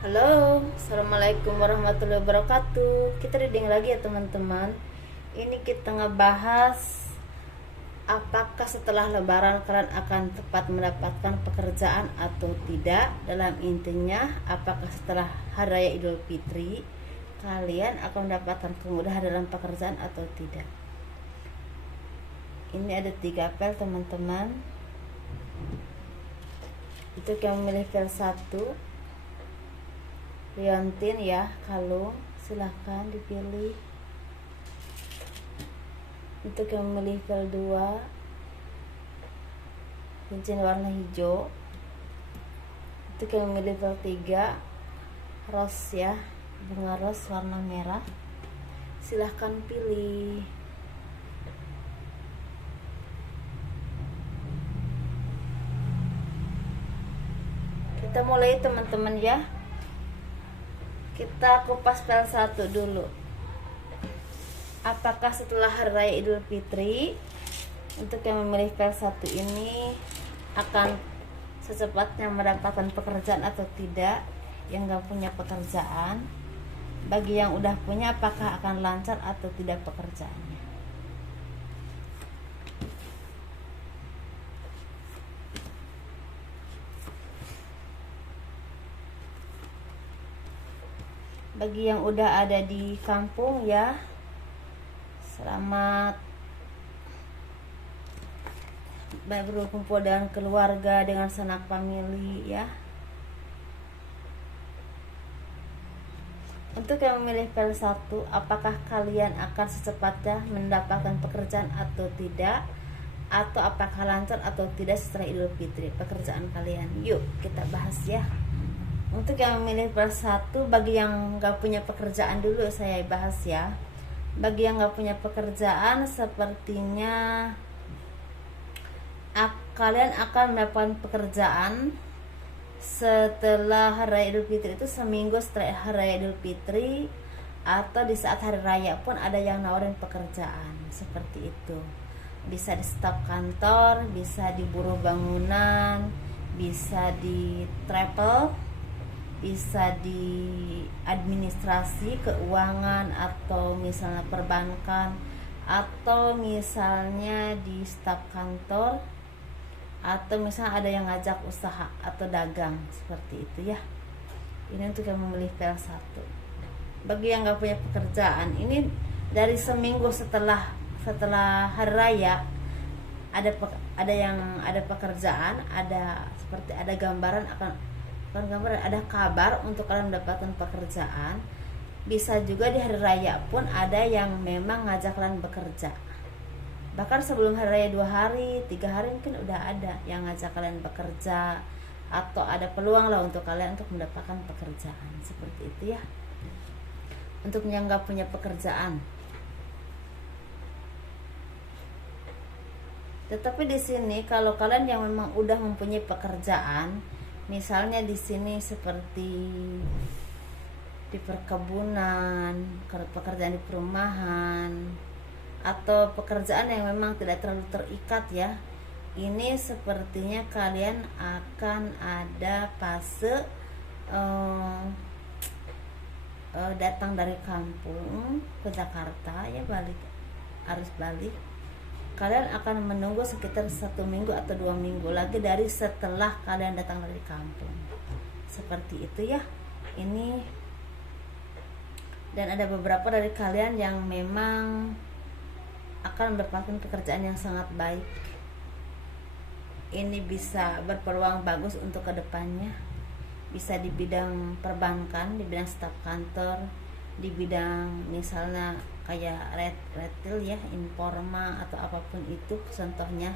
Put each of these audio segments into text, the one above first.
Halo, assalamualaikum warahmatullahi wabarakatuh. Kita reading lagi ya teman-teman. Ini kita ngebahas apakah setelah Lebaran kalian akan tepat mendapatkan pekerjaan atau tidak. Dalam intinya, apakah setelah Hari Raya Idul Fitri kalian akan mendapatkan kemudahan dalam pekerjaan atau tidak. Ini ada 3 apel teman-teman. Itu yang memilih file 1 liontin ya, kalung, silahkan dipilih. Untuk yang memilih file 2 cincin warna hijau. Untuk yang memilih file 3 ros ya, bunga ros warna merah, silahkan pilih. Kita mulai teman-teman ya. Kita kupas file 1 dulu. Apakah setelah Hari Raya Idul Fitri, untuk yang memilih file 1 ini akan secepatnya mendapatkan pekerjaan atau tidak? Yang gak punya pekerjaan, bagi yang udah punya, apakah akan lancar atau tidak pekerjaannya? Bagi yang udah ada di kampung ya, selamat berkumpul dengan keluarga, dengan sanak famili ya. Untuk yang memilih file 1, apakah kalian akan secepatnya mendapatkan pekerjaan atau tidak? Atau apakah lancar atau tidak setelah Idul Fitri pekerjaan kalian? Yuk kita bahas ya. Untuk yang memilih file 1, bagi yang gak punya pekerjaan dulu saya bahas ya. Bagi yang gak punya pekerjaan, sepertinya kalian akan mendapatkan pekerjaan setelah Hari Raya Idul Fitri, itu seminggu setelah Hari Raya Idul Fitri, atau di saat Hari Raya pun ada yang nawarin pekerjaan seperti itu. Bisa di staf kantor, bisa di buruh bangunan, bisa di travel, bisa di administrasi keuangan, atau misalnya perbankan, atau misalnya di staf kantor, atau misalnya ada yang ngajak usaha atau dagang seperti itu ya. Ini untuk yang memilih file 1. Bagi yang gak punya pekerjaan, ini dari seminggu setelah Hari Raya ada pekerjaan, ada seperti ada gambaran ada kabar untuk kalian mendapatkan pekerjaan. Bisa juga di Hari Raya pun ada yang memang ngajak kalian bekerja. Bahkan sebelum Hari Raya 2 hari, 3 hari mungkin udah ada yang ngajak kalian bekerja, atau ada peluang lah untuk kalian untuk mendapatkan pekerjaan seperti itu ya. Untuk yang gak punya pekerjaan, tetapi di sini kalau kalian yang memang udah mempunyai pekerjaan, misalnya di sini seperti di perkebunan, pekerjaan di perumahan, atau pekerjaan yang memang tidak terlalu terikat ya, ini sepertinya kalian akan ada fase datang dari kampung ke Jakarta ya, harus balik. Kalian akan menunggu sekitar 1 minggu atau 2 minggu lagi dari setelah kalian datang dari kampung, seperti itu ya. Ini, dan ada beberapa dari kalian yang memang akan mendapatkan pekerjaan yang sangat baik. Ini bisa berpeluang bagus untuk kedepannya. Bisa di bidang perbankan, di bidang staf kantor, di bidang misalnya kayak retail ya, informa atau apapun itu contohnya.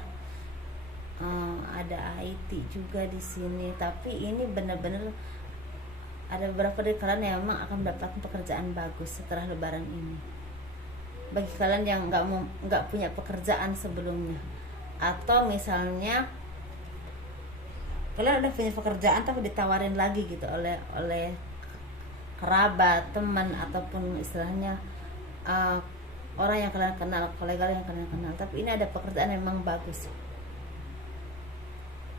Ada IT juga di sini. Tapi ini benar-benar ada beberapa dari kalian yang memang akan mendapatkan pekerjaan bagus setelah Lebaran ini. Bagi kalian yang nggak punya pekerjaan sebelumnya, atau misalnya kalian udah punya pekerjaan tapi ditawarin lagi gitu oleh kerabat, teman, ataupun istilahnya orang yang kalian kenal, kolega yang kalian kenal, tapi ini ada pekerjaan yang memang bagus.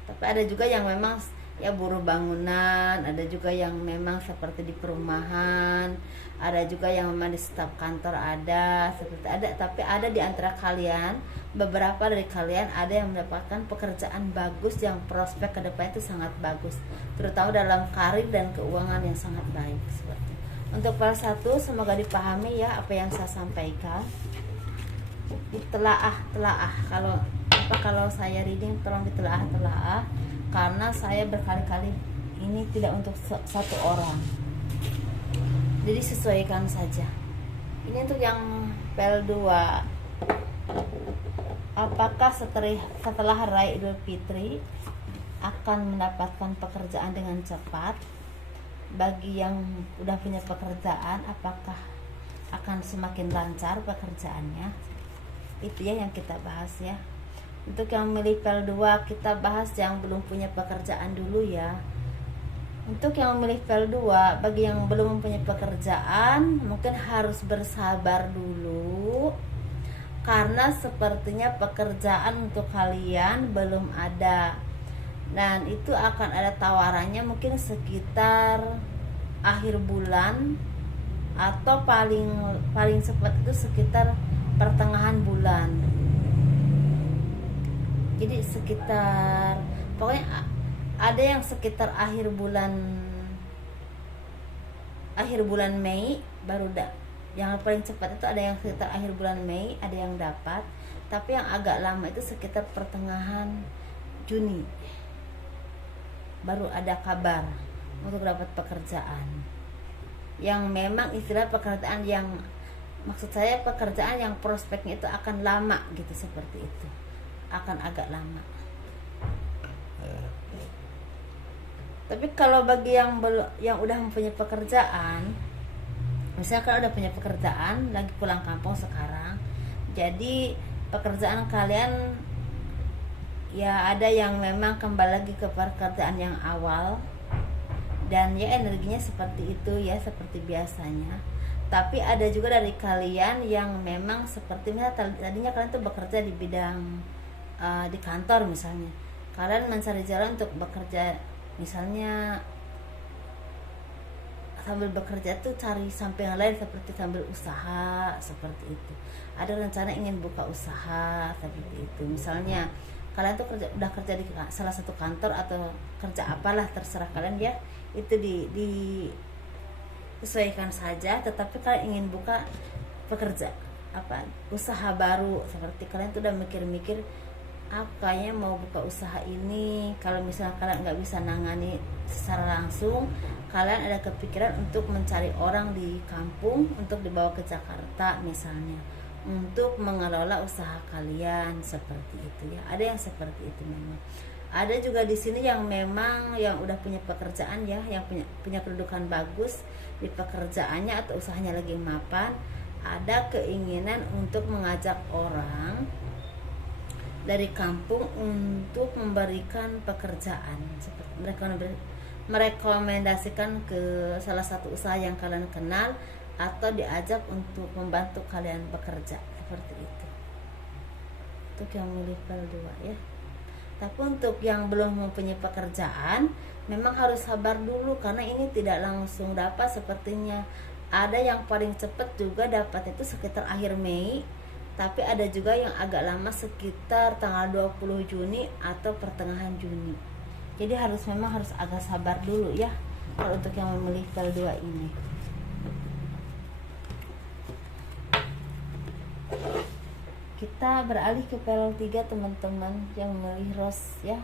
Tapi ada juga yang memang ya buruh bangunan, ada juga yang memang seperti di perumahan, ada juga yang memang di staf kantor ada, seperti ada, tapi ada di antara kalian, beberapa dari kalian ada yang mendapatkan pekerjaan bagus yang prospek ke depan itu sangat bagus, terutama dalam karir dan keuangan yang sangat baik. Seperti untuk file 1 semoga dipahami ya apa yang saya sampaikan. Ditelaah kalau saya reading tolong ditelaah karena saya berkali-kali ini tidak untuk satu orang, jadi sesuaikan saja. Ini untuk yang PL2, apakah setelah Raya Idul Fitri akan mendapatkan pekerjaan dengan cepat? Bagi yang udah punya pekerjaan, apakah akan semakin lancar pekerjaannya? Itu ya yang kita bahas ya. Untuk yang milih PL2 kita bahas yang belum punya pekerjaan dulu ya. Untuk yang memilih PL2, bagi yang belum mempunyai pekerjaan mungkin harus bersabar dulu, karena sepertinya pekerjaan untuk kalian belum ada, dan itu akan ada tawarannya mungkin sekitar akhir bulan atau paling cepat itu sekitar pertengahan bulan. Jadi sekitar, pokoknya ada yang sekitar akhir bulan Mei baru yang paling cepat itu ada yang sekitar akhir bulan Mei ada yang dapat, tapi yang agak lama itu sekitar pertengahan Juni baru ada kabar untuk dapat pekerjaan yang memang istilah pekerjaan yang, maksud saya pekerjaan yang prospeknya itu akan lama gitu, seperti itu, akan agak lama. Tapi kalau bagi yang udah mempunyai pekerjaan, misalnya kalau udah punya pekerjaan lagi pulang kampung sekarang, jadi pekerjaan kalian ya ada yang memang kembali lagi ke pekerjaan yang awal, dan ya energinya seperti itu ya, seperti biasanya. Tapi ada juga dari kalian yang memang seperti misalnya tadinya kalian tuh bekerja di bidang di kantor misalnya, kalian mencari jalan untuk bekerja, misalnya sambil bekerja tuh cari sampingan lain seperti sambil usaha, seperti itu. Ada rencana ingin buka usaha seperti itu. Misalnya kalian tuh udah kerja di salah satu kantor atau kerja apalah, terserah kalian ya. Itu disesuaikan saja, tetapi kalian ingin buka usaha baru, seperti kalian tuh udah mikir-mikir kayaknya mau buka usaha ini. Kalau misalnya kalian nggak bisa nangani secara langsung, kalian ada kepikiran untuk mencari orang di kampung untuk dibawa ke Jakarta misalnya, untuk mengelola usaha kalian, seperti itu ya. Ada yang seperti itu memang. Ada juga di sini yang memang yang udah punya pekerjaan ya, yang punya kedudukan bagus di pekerjaannya atau usahanya lagi mapan, ada keinginan untuk mengajak orang dari kampung untuk memberikan pekerjaan, seperti mereka merekomendasikan ke salah satu usaha yang kalian kenal, atau diajak untuk membantu kalian bekerja, seperti itu. Untuk yang milih PL2 ya. Tapi untuk yang belum mempunyai pekerjaan memang harus sabar dulu, karena ini tidak langsung dapat sepertinya. Ada yang paling cepat juga dapat itu sekitar akhir Mei, tapi ada juga yang agak lama sekitar tanggal 20 Juni atau pertengahan Juni. Jadi memang harus agak sabar dulu ya kalau untuk yang memilih PL2 ini. Kita beralih ke PL3 teman-teman yang memilih rose ya.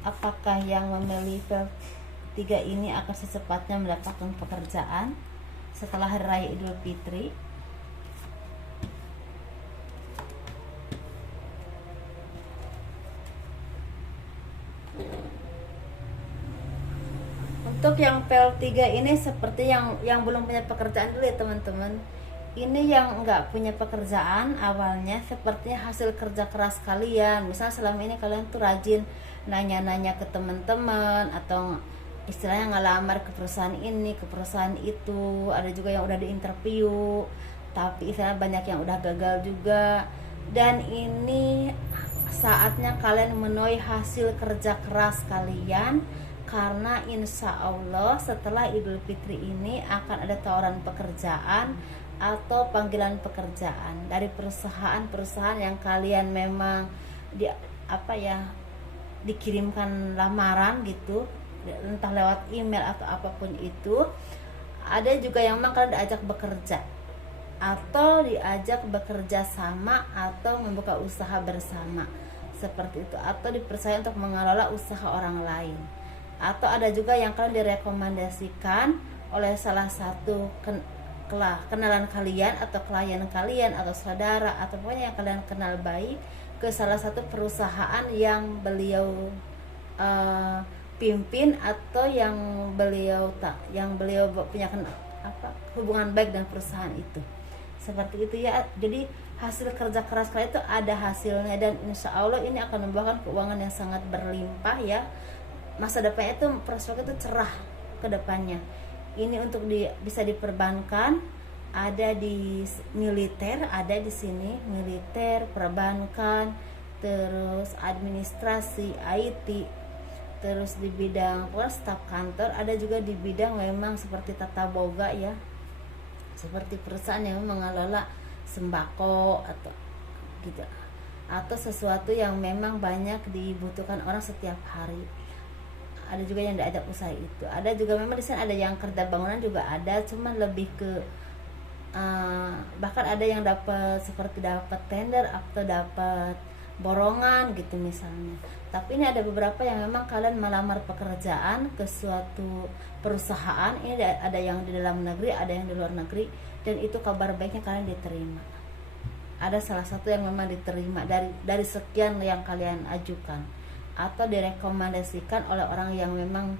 Apakah yang memilih PL3 ini akan secepatnya mendapatkan pekerjaan setelah Hari Raya Idul Fitri? Untuk yang PL3 ini seperti yang belum punya pekerjaan dulu ya teman-teman. Ini yang nggak punya pekerjaan awalnya, sepertinya hasil kerja keras kalian. Misalnya selama ini kalian tuh rajin nanya-nanya ke teman-teman, atau istilahnya ngelamar ke perusahaan ini, ke perusahaan itu. Ada juga yang udah di interview, tapi istilahnya banyak yang udah gagal juga. Dan ini saatnya kalian menuai hasil kerja keras kalian, karena insya Allah setelah Idul Fitri ini akan ada tawaran pekerjaan atau panggilan pekerjaan dari perusahaan-perusahaan yang kalian memang dikirimkan lamaran gitu, entah lewat email atau apapun itu. Ada juga yang memang kalian diajak bekerja atau diajak bekerja sama atau membuka usaha bersama seperti itu, atau dipercaya untuk mengelola usaha orang lain. Atau ada juga yang kalian direkomendasikan oleh salah satu kenalan kalian atau klien kalian atau saudara atau pokoknya yang kalian kenal baik ke salah satu perusahaan yang beliau pimpin atau yang beliau punya hubungan baik dengan perusahaan itu. Seperti itu ya. Jadi hasil kerja keras kalian itu ada hasilnya, dan insya Allah ini akan membuahkan keuangan yang sangat berlimpah ya. Masa depannya itu, prospek itu cerah ke depannya. Ini untuk bisa diperbankan, ada di militer, ada di sini militer, perbankan, terus administrasi, IT, terus di bidang staf kantor, ada juga di bidang memang seperti tata boga ya, seperti perusahaan yang mengelola sembako atau gitu, atau sesuatu yang memang banyak dibutuhkan orang setiap hari. Ada juga yang diajak usaha itu. Ada juga memang di sini ada yang kerja bangunan juga ada, cuman lebih ke bahkan ada yang dapat tender atau dapat borongan gitu misalnya. Tapi ini ada beberapa yang memang kalian melamar pekerjaan ke suatu perusahaan. Ini ada yang di dalam negeri, ada yang di luar negeri, dan itu kabar baiknya kalian diterima. Ada salah satu yang memang diterima dari sekian yang kalian ajukan, atau direkomendasikan oleh orang yang memang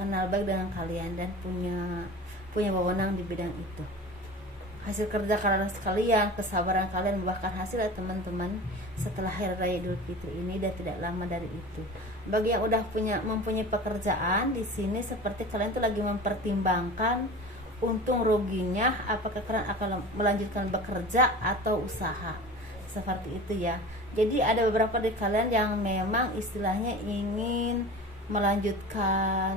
kenal baik dengan kalian dan punya wewenang di bidang itu. Hasil kerja kalian, kesabaran kalian membuahkan hasil ya teman-teman, setelah Hari Raya Idul Fitri ini, dan tidak lama dari itu. Bagi yang udah mempunyai pekerjaan di sini, seperti kalian tuh lagi mempertimbangkan untung ruginya, apakah kalian akan melanjutkan bekerja atau usaha, seperti itu ya. Jadi ada beberapa dari kalian yang memang istilahnya ingin melanjutkan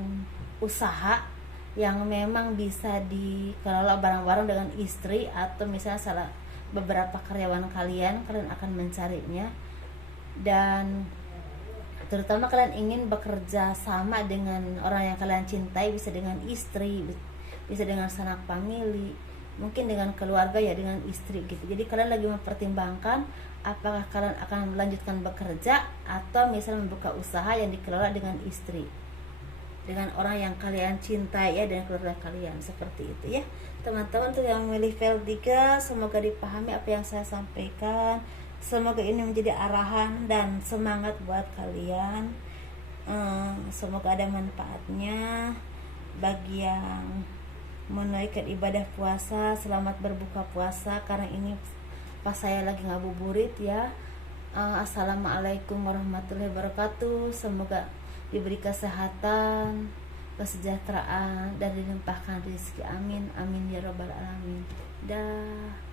usaha yang memang bisa dikelola bareng-bareng dengan istri, atau misalnya beberapa karyawan kalian akan mencarinya. Dan terutama kalian ingin bekerja sama dengan orang yang kalian cintai, bisa dengan istri, bisa dengan sanak famili, mungkin dengan keluarga ya, dengan istri gitu. Jadi kalian lagi mempertimbangkan apakah kalian akan melanjutkan bekerja atau misalnya membuka usaha yang dikelola dengan istri, dengan orang yang kalian cintai ya, dengan keluarga kalian, seperti itu ya teman-teman. Untuk yang memilih file 3, semoga dipahami apa yang saya sampaikan, semoga ini menjadi arahan dan semangat buat kalian. Semoga ada manfaatnya. Bagi yang menunaikan ibadah puasa, selamat berbuka puasa, karena ini pas saya lagi ngabuburit ya. Assalamualaikum warahmatullahi wabarakatuh. Semoga diberi kesehatan, kesejahteraan, dan dilimpahkan rezeki. Amin amin ya robbal alamin. Dah.